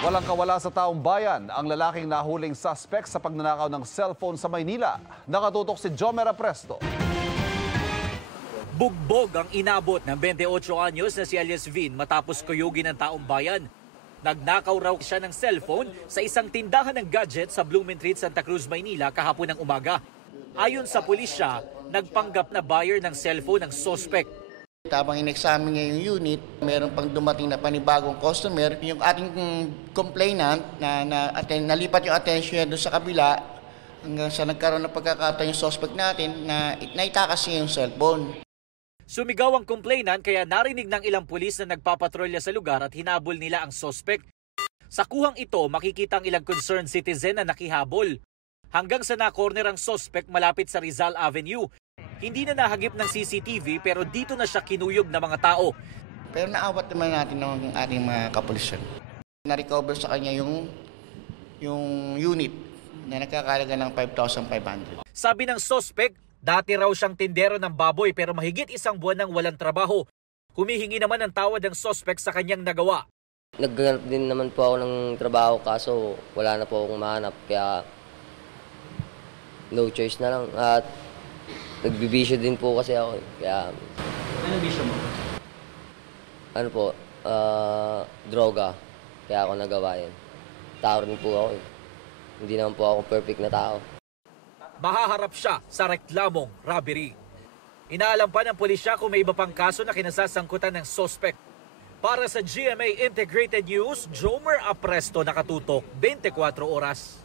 Walang kawala sa taong bayan ang lalaking nahuling suspect sa pagnanakaw ng cellphone sa Maynila. Nakatutok si Jomer Apresto. Bugbog ang inabot ng 28 anyos na si alias Vin matapos kuyugin ng taong bayan. Nagnakaw raw siya ng cellphone sa isang tindahan ng gadget sa Blumentritt, Santa Cruz, Maynila kahapon ng umaga. Ayon sa pulisya, nagpanggap na buyer ng cellphone ng suspect. Habang in-examine niya yung unit, meron pang dumating na panibagong customer. Yung ating complainant na nalipat yung attention niya doon sa kabila hanggang sa nagkaroon ng pagkakataon yung suspect natin na naitakas niya yung cellphone. Sumigaw ang complainant kaya narinig ng ilang pulis na nagpapatrolya sa lugar at hinabol nila ang suspect. Sa kuhang ito, makikita ang ilang concerned citizen na nakihabol. Hanggang sa na-corner ang suspect malapit sa Rizal Avenue. Hindi na nahagip ng CCTV pero dito na siya kinuyog ng mga tao. Pero naawat naman natin ng ating mga kapulisan. Na-recover sa kanya yung unit na nagkakalaga ng 5,500. Sabi ng suspect, dati raw siyang tindero ng baboy pero mahigit isang buwan nang walang trabaho. Humihingi naman ng tawad ang suspect sa kanyang nagawa. Nagganap din naman po ako ng trabaho kaso wala na po akong mahanap kaya no choice na lang at nagbibisyo din po kasi ako. Kaya Anong bisyo mo? ano po, droga. Kaya ako nagawa yun. Tao rin po ako. Hindi naman po ako perfect na tao. Mahaharap siya sa reklamong robbery. Inaalam pa ng pulisya kung may iba pang kaso na kinasasangkutan ng suspect. Para sa GMA Integrated News, Jomer Apresto, nakatutok 24 oras.